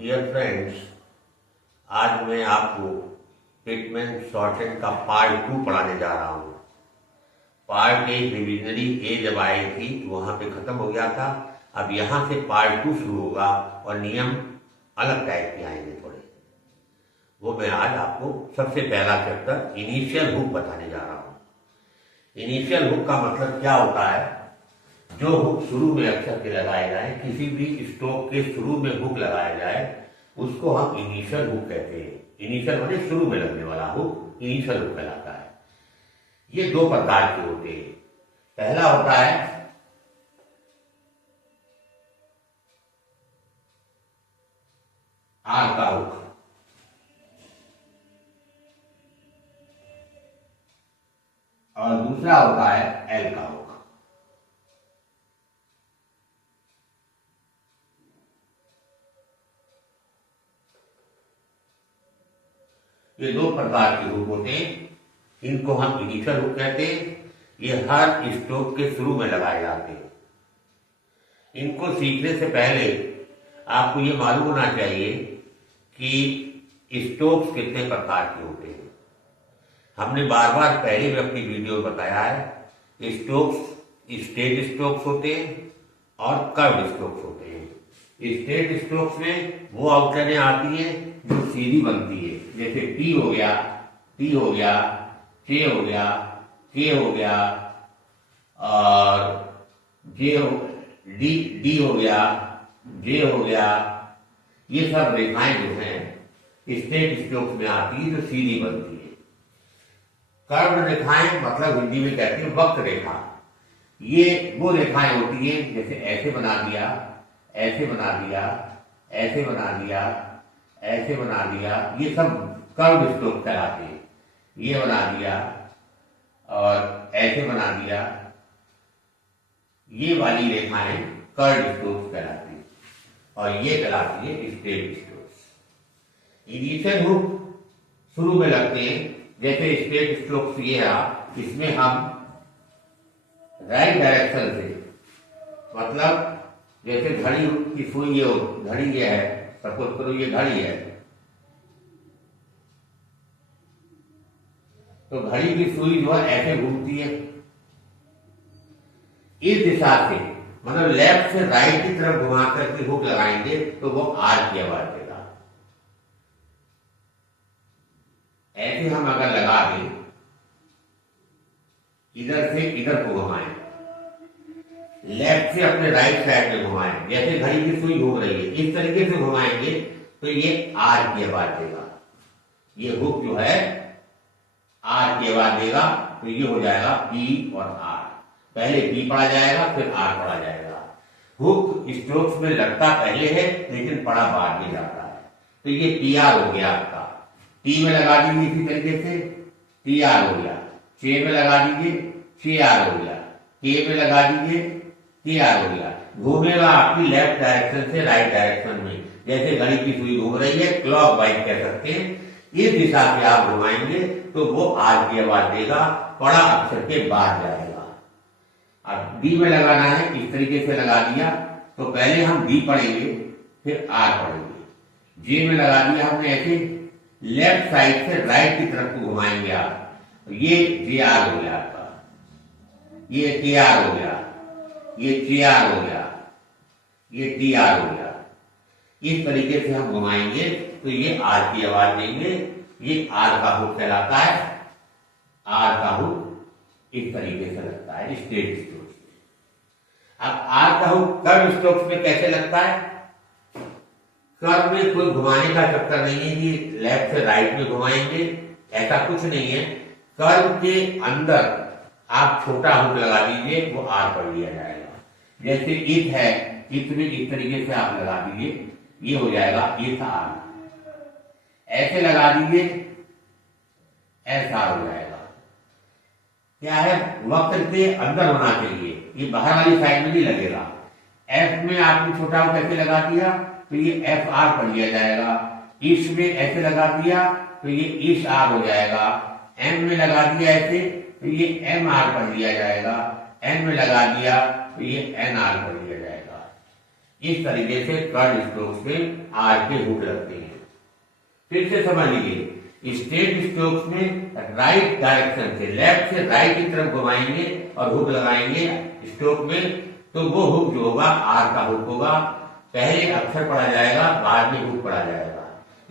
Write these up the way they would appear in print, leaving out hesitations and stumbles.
Dear friends, आज मैं आपको पिटमैन शॉर्टेड का पार्ट 2 पढ़ाने जा रहा हूँ। पार्ट 1 रिविजनरी ए जब आई थी वहाँ पे खत्म हो गया था। अब यहाँ से पार्ट 2 शुरू होगा और नियम अलग टाइप के आएंगे थोड़े। वो मैं आज आपको सबसे पहला चैप्टर इनिशियल हुक बताने जा रहा हूँ। इनिशियल हुक का मतलब क्या होता है? जो हुक शुरू में अक्षर के लगाए जाए, किसी भी स्ट्रोक के शुरू में हुक लगाया जाए, उसको हम इनिशियल हुक कहते हैं। इनिशियल माने शुरू में लगने वाला हुक इनिशियल हुक कहलाता है। ये दो प्रकार के होते हैं। पहला होता है आर का हुक, और दूसरा होता है एल का हुक। ये दो प्रकार के हुक होते हैं। इनको हम इनिशियल हुक कहते हैं। ये हर स्ट्रोक के शुरू में लगाए जाते हैं। इनको सीखने से पहले आपको ये मालूम होना चाहिए कि स्ट्रोक्स कितने प्रकार के होते हैं। हमने बार बार पहले भी अपनी वीडियो में बताया है। स्ट्रोक्स स्ट्रेट स्ट्रोक्स होते हैं और कर्व स्ट्रोक्स होते हैं। स्ट्रेट स्ट्रोक्स में वो आउटलाइनें आती हैं जो सीधी बनती है, जैसे टी हो गया, टी हो गया, के हो गया, के हो गया, और जे हो, डी हो गया, जे हो गया। ये सब रेखाएं जो हैं स्ट्रेट स्ट्रोक्स में आती है जो सीधी बनती है। कर्व रेखाएं मतलब हिंदी में कहते हैं वक्र रेखा। ये वो रेखाएं होती है जैसे ऐसे बना दिया, ऐसे बना दिया, ऐसे बना दिया, ऐसे बना दिया। ये सब कर्व स्ट्रोक कहलाते हैं। ये बना दिया और ऐसे बना दिया, ये वाली रेखाएं कर्व स्ट्रोक्स कहलाती है और ये कहलाती है स्ट्रेट स्ट्रोक्स। इनिशियल हुक शुरू में लगते हैं, जैसे स्ट्रेट स्ट्रोक्स ये है, इसमें हम राइट डायरेक्शन से, मतलब जैसे घड़ी की सुई ये घड़ी ये है, सपोज करो ये घड़ी है, तो घड़ी की सुई जो है ऐसे घूमती है। इस दिशा से मतलब लेफ्ट से राइट की तरफ घुमा करके हुक लगाएंगे तो वो आर की आवाज देगा। ऐसे हम अगर लगा दें, इधर से इधर को घुमाएं, लेफ्ट से अपने राइट साइड में घुमाएं, जैसे घड़ी की सुई घूम रही है इस तरीके से घुमाएंगे तो ये आर की आवाज देगा। ये हुक जो है आर की आवाज देगा, तो ये हो जाएगा पी और आर। पहले पी पढ़ा जाएगा फिर आर पढ़ा जाएगा। हुक स्ट्रोक्स में लगता पहले है लेकिन पढ़ा बाद में जाता है। तो ये पी आर हो गया आपका। टी में लगा दीजिए इसी तरीके से, टी आर हो गया। चे में लगा दीजिए, चे आर हो गया। के में लगा दीजिए, के आर हो गया। घूमेगा आपकी लेफ्ट डायरेक्शन से राइट डायरेक्शन में, जैसे घड़ी की सुई घूम रही है, क्लॉक वाइज कह सकते हैं। इस दिशा से आप घुमाएंगे तो वो आर की आवाज देगा, पढ़ा अक्षर के बाद जाएगा। अब डी में लगाना है, इस तरीके से लगा दिया तो पहले हम डी पढ़ेंगे फिर आर पढ़ेंगे। जे में लगा दिया हमने ऐसे, लेफ्ट साइड से राइट की तरफ को घुमाएंगे आप, तो ये जे आर हो गया आपका, ये के आर हो गया, ये के आर हो गया, ये टी आर हो गया। इस तरीके से हम घुमाएंगे तो ये आर की आवाज देंगे। ये आर का हुक कहलाता है। आर का हुक इस तरीके से लगता है स्ट्रेट स्ट्रोक्स में। अब आर का हुक कर्व स्ट्रोक्स में कैसे लगता है? कर्व में कोई घुमाने का चक्कर नहीं है कि लेफ्ट से राइट में घुमाएंगे, ऐसा कुछ नहीं है। कर्व के अंदर आप छोटा हुक लगा दीजिए, वो आर पढ़ लिया जाएगा। जैसे इत है, इत में इस तरीके से आप लगा दीजिए, ये हो जाएगा इत आर। ऐसे लगा दीजिए, एस आर हो जाएगा। क्या है? वक्र के अंदर होना चाहिए, ये बाहर वाली साइड में नहीं लगेगा। एफ में आपने छोटा हुक कैसे लगा दिया तो ये एफ आर पढ़ लिया जाएगा। इस में ऐसे लगा दिया तो ये इस आर हो जाएगा। एम में लगा दिया ऐसे तो ये एम आर पढ़ लिया जाएगा। एन में लगा दिया तो ये एन आर पढ़ लिया जाएगा। इस तरीके से कर्व स्ट्रोक्स में आर के हुक लगते हैं। फिर से समझ लीजिए, स्ट्रेट स्ट्रोक्स में राइट डायरेक्शन से, लेफ्ट से राइट की तरफ घुमाएंगे और हुक लगाएंगे स्ट्रोक में, तो वो हुक जो होगा आर का हुक होगा। पहले अक्षर पढ़ा जाएगा, बाद में हुक पढ़ा जाएगा।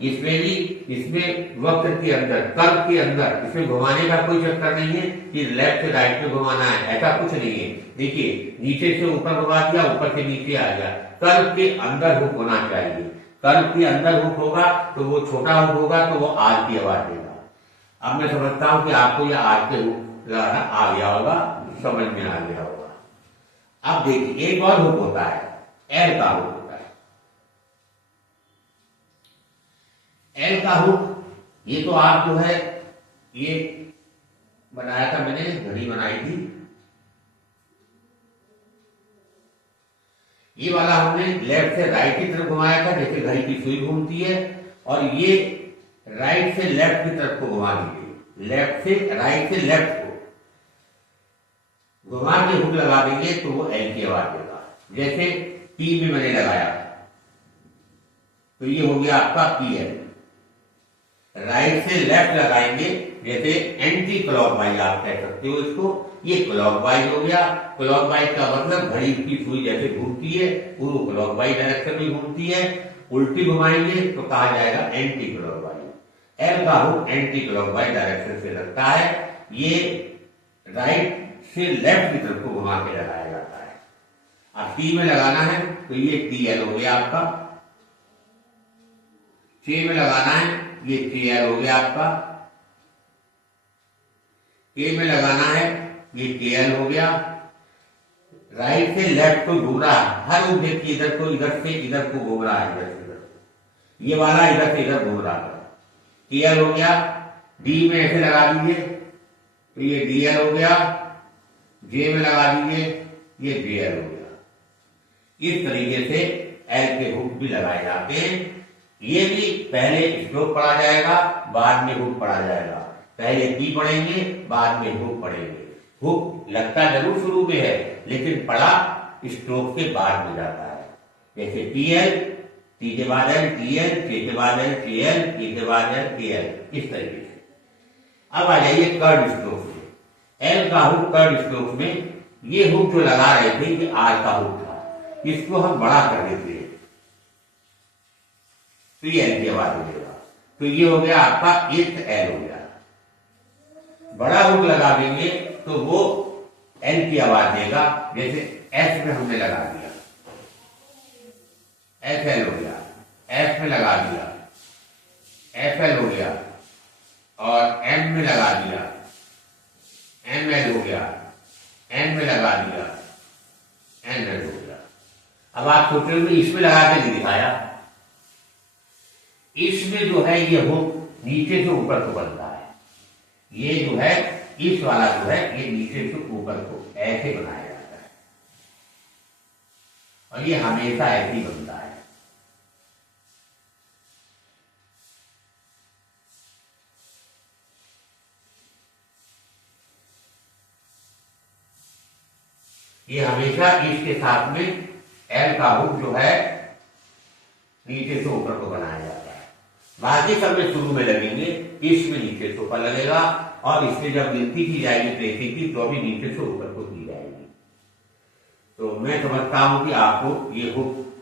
इसमें भी, इसमें वक्र के अंदर, कर्व के अंदर इसमें घुमाने का कोई चक्कर नहीं है कि लेफ्ट से राइट में घुमाना है, ऐसा कुछ नहीं है। देखिए, नीचे से ऊपर घुमा दिया, ऊपर से नीचे आ गया। कर्व के अंदर हुक होना चाहिए। कर्व के अंदर हुक होगा तो वो छोटा हुक होगा, तो वो आर की आवाज देगा। अब मैं समझता हूं कि आपको यह आर के हुक लगाना आ गया होगा, समझ में आ गया होगा। अब देखिए, एक और हुक होता है, एल का हुक होता है। एल का हुक, ये तो आप जो है ये बनाया था मैंने, घड़ी बनाई थी। ये वाला हमने लेफ्ट से राइट की तरफ घुमाया था, जैसे घड़ी की सुई घूमती है, और ये राइट से लेफ्ट की तरफ को घुमा दीजिए। लेफ्ट से राइट से लेफ्ट को घुमा के हुक लगा देंगे तो वो एल की आवाज देगा। जैसे पी में मैंने लगाया, तो ये हो गया आपका पी एल। राइट से लेफ्ट लगाएंगे, जैसे एंटी क्लॉकवाइज आप कह सकते हो इसको, ये क्लॉकवाइज हो गया। क्लॉकवाइज का मतलब घड़ी की सुई जैसे घूमती है, वो क्लॉकवाइज डायरेक्शन में घूमती है। उल्टी घुमाएंगे तो कहा जाएगा एंटी क्लॉकवाइज। एल का हुक एंटी क्लॉकवाइज डायरेक्शन से लगता है। ये राइट से लेफ्ट की तरफ को घुमा के लगाया जाता है। अब टी में लगाना है तो ये टी एल हो गया आपका। टी में लगाना है, ये टी एल हो गया आपका। के में लगाना है, ये के एल हो गया। राइट से लेफ्ट को घूम रहा है, हर व्यक्ति इधर को, इधर से इधर को घूम रहा है, इधर से इधर। ये वाला इधर से इधर घूम रहा है, के एल हो गया। डी में ऐसे लगा दीजिए तो ये डी एल हो गया। जे में लगा दीजिए, ये जे एल हो गया। इस तरीके से एल के हुक भी लगाए जाते हैं। ये भी पहले स्ट्रोक पढ़ा जाएगा, बाद में हुक पढ़ा जाएगा। पहले पी पढ़ेंगे, बाद में हुक पढ़ेंगे। हुक लगता जरूर शुरू में है, लेकिन पढ़ा स्ट्रोक के बाद में जाता है। जैसे टी एल, टी के बाद एल, टी एल, टी के बाद एल, टी एल, टी के बाद एल, टी एल, इस तरीके से। अब आ जाइए कर्व स्ट्रोक में। एल का हुक कर्व स्ट्रोक में, ये हुक जो लगा रहे थे ये आर का हुक था, इसको हम बड़ा कर देते हैं तो ये एल की आवाज देगा। तो ये हो गया आपका एक एल हो गया। बड़ा हुक लगा देंगे तो वो एल की आवाज देगा। जैसे एस में हमने लगा दिया, एफ एल हो गया। एफ में लगा दिया, एफ एल हो गया। और एम में लगा दिया, एम एल हो गया। एन में लगा दिया, एन एल हो गया। अब आप सोच रहे हो इसमें लगा के नहीं दिखाया। इसमें जो है ये हुक नीचे से ऊपर को बनता है। ये जो है, इस वाला जो है, ये नीचे से ऊपर को ऐसे बनाया जाता है, और ये हमेशा ऐसे ही बनता है। ये हमेशा इसके साथ में एल का हुक जो है नीचे से ऊपर को बनाया जाता है। बाकी सब में शुरू में लगेंगे, इसमें नीचे से ऊपर लगेगा, और इसमें जब गिनती की जाएगी ट्रेसी की तो भी नीचे से ऊपर को की जाएगी। तो मैं समझता हूं कि आपको ये हुक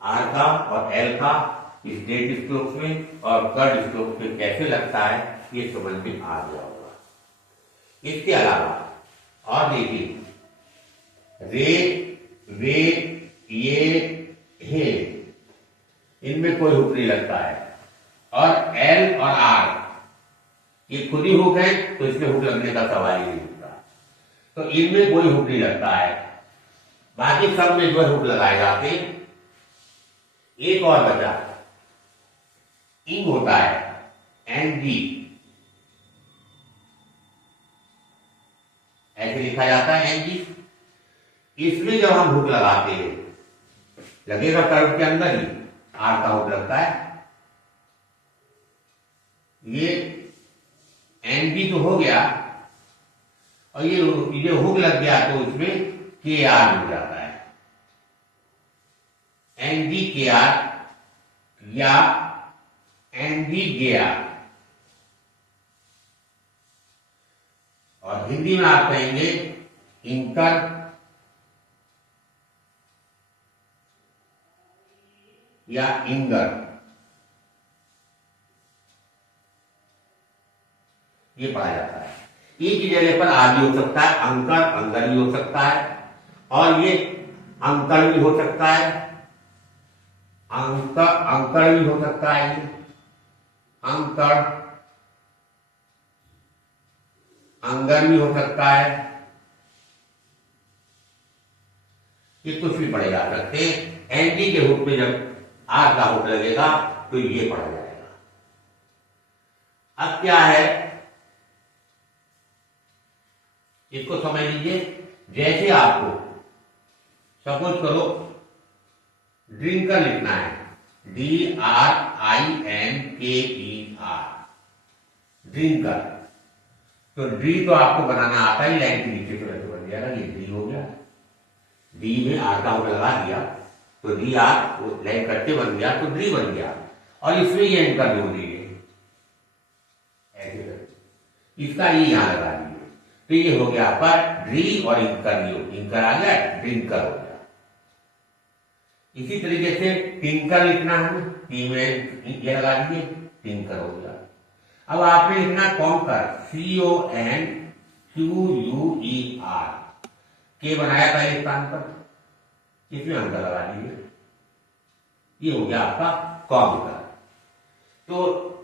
आर का और एल का स्ट्रेट स्ट्रोक्स में और कर्व स्ट्रोक्स में कैसे लगता है ये समझ में आ गया होगा। इसके अलावा और देखिए, रे, वे, ये, हे, इनमें कोई हुक नहीं लगता है। और एल और आर ये खुद ही हुक है, तो इसमें हुक लगने का सवाल ही नहीं उठता। तो इनमें कोई हुक नहीं लगता है। बाकी सब में जो हुक लगाए जाते हैं। एक और बचा, इंग होता है, एन जी, ऐसे लिखा जाता है एन जी। इसमें जब हम हुक लगाते हैं, लगेगा कर्व के अंदर ही, आर का हुक लगता है। ये एन बी तो हो गया, और ये हुक लग गया तो इसमें के आर हो जाता है। NDKR या NDGR, और हिंदी में आप कहेंगे इंकर या इंगर, ये पढ़ा जाता है। ई की जगह पर आ भी हो सकता है, अंकर अंगर भी हो सकता है, और ये अंकर भी हो सकता है, अंकर भी हो सकता है, अंकर अंगर भी हो सकता है, ये कुछ भी पढ़े जा सकते हैं। एनडी के रूप में जब आर का होट लगेगा तो ये पढ़ा जाएगा। अब क्या है, इसको समझ लीजिए। जैसे आपको सपोज करो ड्रिंकर लिखना है, DRINKER, ड्रिंकर, तो डी तो आपको बनाना आता है, लाइन के नीचे तो ऐसे बन जाएगा, ये डी हो गया, डी में आर का होट लगा दिया तो डी आर लाइन करते बन गया तो डी बन गया, और इसमें ये एंकर जोड़ दीजिए ऐसे करके, इसका ये यहां लगा दीजिए, तो ये हो गया आपका ड्री और इंकर, इंकर आ गया, ड्रिंकर हो गया। इसी तरीके से टिंकर लिखना है, टी में ये लगा दीजिए, टिंकर हो गया। अब आपने लिखना कॉन्कर, CONQUER, के बनाया पहले स्थान पर, इसमें अंकर लगा दीजिए, ये हो गया आपका कॉन्कर। तो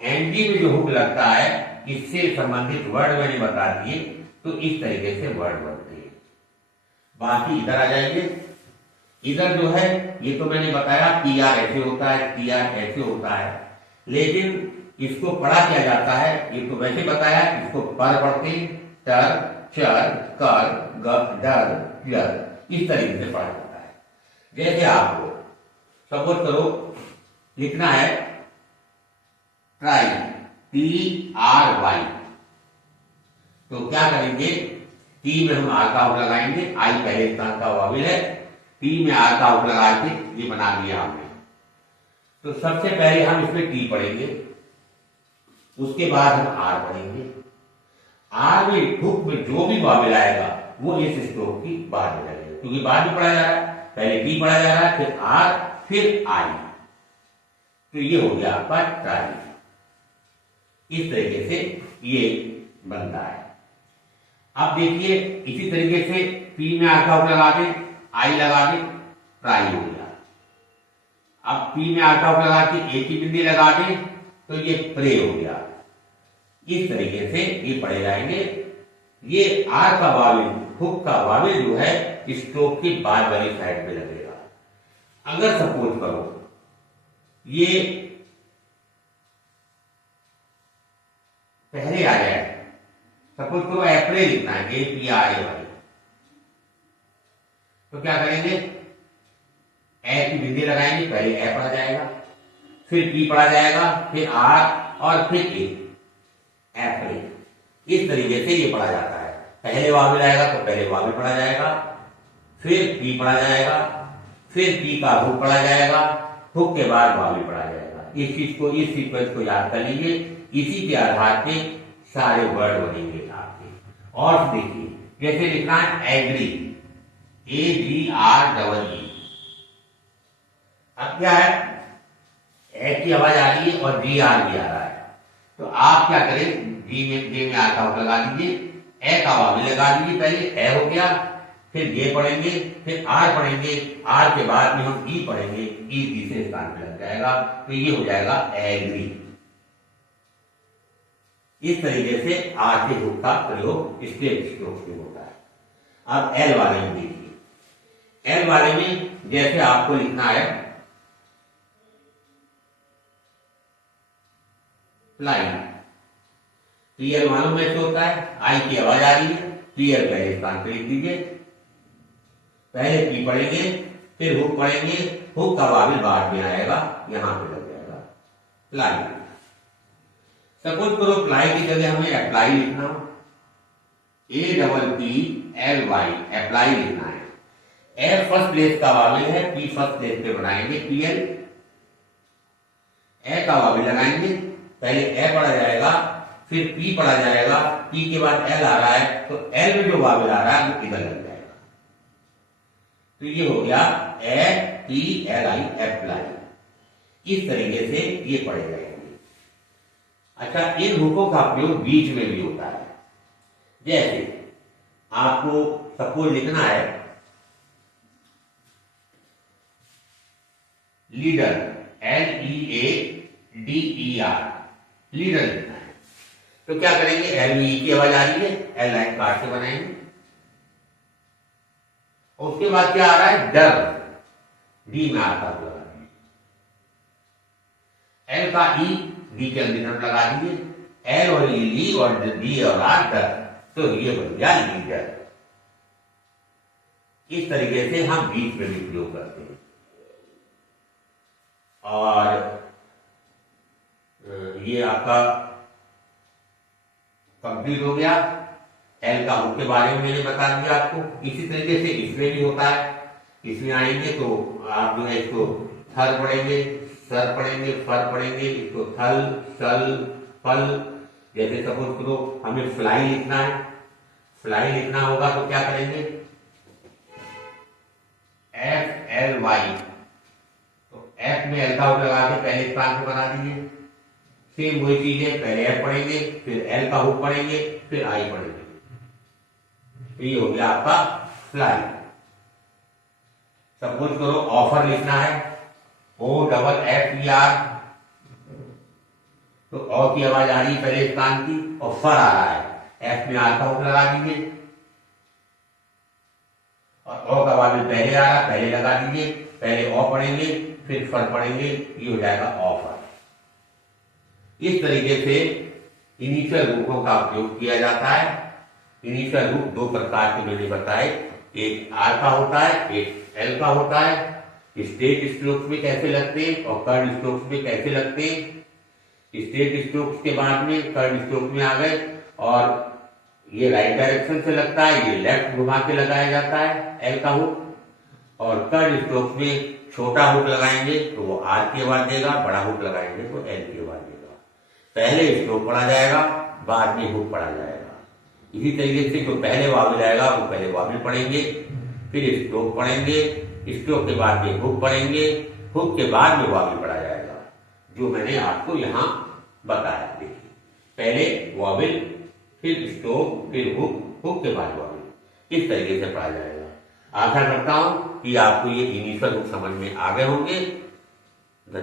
एनडी में जो हुक लगता है, इससे संबंधित वर्ड मैंने बता दिए, तो इस तरीके से वर्ड बनते हैं। बाकी इधर आ जाइए, इधर जो है ये तो मैंने बताया PR ऐसे होता है, TR ऐसे होता है, लेकिन इसको पढ़ा क्या जाता है, ये तो वैसे बताया, इसको पर पढ़ते टर चर कर ग डर जर, इस तरीके से पढ़ा जाता है। जैसे आपको सपोज करो लिखना है ट्राई, TRY, तो क्या करेंगे, टी में हम आर का आउट लगाएंगे, आई पहले स्थान का वाविल है, टी में आर का आउट लगा के ये बना दिया हमने। तो सबसे पहले हम इसमें टी पढ़ेंगे, उसके बाद हम आर पढ़ेंगे। आर में हुक में जो भी वाविल आएगा वो इस स्ट्रोक की बाद में लगेगा, क्योंकि बाद में पढ़ा जा रहा है, पहले टी पढ़ा जा रहा है, फिर आर, फिर आई, तो ये हो गया आपका ट्राई। इस तरीके से ये बनता है। अब देखिए इसी तरीके से पी में आर का आउट लगा दे, आई लगा दे, ट्राई हो गया। अब पी में आर का आउट लगा के एक ही बिंदी लगा दे तो ये प्रे हो गया। इस तरीके से ये पढ़े जाएंगे। ये आर का वाविल, हुक का वाविल जो है स्ट्रोक की बाद वाली साइड पे लगेगा। अगर सपोज करो ये पहले आ जाए, सपोज करो अप्रैल लिखना है, APRAY, तो क्या करेंगे, ए की बिंदी लगाएंगे, पहले ए पढ़ा जाएगा, फिर पी पढ़ा जाएगा, फिर आर, और फिर ए, अप्रैल। इस तरीके से ये पढ़ा जाता है। पहले वाविल आएगा तो पहले वाविल पढ़ा जाएगा, फिर पी पढ़ा जाएगा, फिर पी का हुक पढ़ा जाएगा, हुक के बाद वाविल पढ़ा जाएगा। इस चीज को, इस सीक्वेंस को याद कर लीजिए। इसी के आधार पे सारे वर्ड बनेंगे आपके। और देखिए जैसे लिखना है एग्री, AGREE, अब क्या है, ए की आवाज आ रही है और GR भी आ रहा है, तो आप क्या करें, जी में आर का आउट लगा दीजिए, ए का वाविल लगा दीजिए, पहले ए हो गया, फिर ये पढ़ेंगे, फिर आर पढ़ेंगे, आर के बाद में हम ई पढ़ेंगे, ई तीसरे स्थान पर लग जाएगा, तो ये हो जाएगा एग्री। इस तरीके से आर के हुक का प्रयोग स्टेप स्ट्रोक में होता है। अब एल वाले में देखिए, एल वाले में जैसे आपको लिखना है फ्लाई, क्लियर मालूम ऐसे होता है, आई की आवाज आ रही है, क्लियर पहले स्थान पर लिख दीजिए, पहले पी पढ़ेंगे, फिर हुक पढ़ेंगे, हुक का वाविल बाद में आएगा, यहां पे लग जाएगा फ्लाई। सपोज करो फ्लाई की जगह हमें अप्लाई लिखना हो, APPLY, अप्लाई लिखना है। ए फर्स्ट प्लेस का वाविल है, पी फर्स्ट प्लेस पे बनाएंगे पीएल। ए का वाविल लगाएंगे, पहले ए पढ़ा जाएगा, फिर पी पढ़ा जाएगा, पी के बाद एल आ रहा है, तो एल में जो वाविल आ रहा है वो इधर लग जाएगा। तो ये हो गया A P L I apply. इस तरीके से ये पढ़े जाएंगे। अच्छा, इन हुकों का प्रयोग बीच में भी होता है। जैसे आपको सपोज लिखना है लीडर, LEADER, लीडर लिखना है, तो क्या करेंगे, LE की आवाज आ रही है, एल लाइन काट के बनाएंगे। उसके बाद क्या आ रहा है, डर, डी में आता हुआ, एल का ई डी के अंदर लगा दीजिए, एल और ली और डी और आर डर, तो ये बन गया लीडर। इस तरीके से हम बीच में भी प्रयोग करते हैं। और ये आपका कंप्लीट हो गया। एल का हुक के बारे में मैंने बता दिया आपको। इसी तरीके से इसमें भी होता है। इसमें आएंगे तो आप जो है इसको थर पढ़ेंगे, सर पढ़ेंगे, फर पढ़ेंगे, इसको थल, सल, फल। जैसे सपोज करो हमें फ्लाई लिखना है, फ्लाई लिखना होगा तो क्या करेंगे, FLY, तो F में एल का हुक लगा के पहले स्थान पे बना दीजिए। सेम वही चीज है, पहले F पढ़ेंगे, फिर एल का हुक पढ़ेंगे, फिर आई पढ़ेंगे। ये हो गया आपका फ्लाई। सपोज करो ऑफर लिखना है, OFFER, तो ऑ की आवाज आ रही है पहले स्थान की, और फर आ रहा है, एफ में आर का हुक लगा दीजिए, और ओ का वाविल पहले आ रहा है, पहले लगा दीजिए, पहले ओ पढ़ेंगे, फिर फर पढ़ेंगे, ये हो जाएगा ऑफर। इस तरीके से इनिशियल रूपों का उपयोग किया जाता है। इनिशियल रूप दो प्रकार के मैंने बताए, एक आर का होता है, एक एल का होता है। स्टेट स्ट्रोक्स में कैसे लगते हैं और कर्ड स्ट्रोक्स में कैसे लगते हैं। स्टेट स्ट्रोक्स के बाद में कर्ड स्ट्रोक में आ गए, और ये राइट डायरेक्शन से लगता है, ये लेफ्ट घुमा के लगाया जाता है एल का हुक। और कर्ड स्ट्रोक्स में छोटा हुक लगाएंगे तो वो आर की आवाज देगा, बड़ा हुक लगाएंगे तो एल की आवाज देगा। पहले स्ट्रोक पढ़ा जाएगा, बाद में हुक पढ़ा जाएगा। इसी तरीके से जो पहले वाविल आएगा वो पहले वाविल पढ़ेंगे, फिर स्ट्रोक पढ़ेंगे, स्ट्रोक के बाद में हुक पढ़ेंगे, हुक के बाद में वाविल पढ़ा जाएगा, जो मैंने आपको यहाँ बताया। देखिए, पहले वाविल, फिर स्ट्रोक, फिर हुक, हुक के बाद वाविल, इस तरीके से पढ़ा जाएगा। आशा करता हूं कि आपको ये इनिशियल हुक समझ में आ गए होंगे।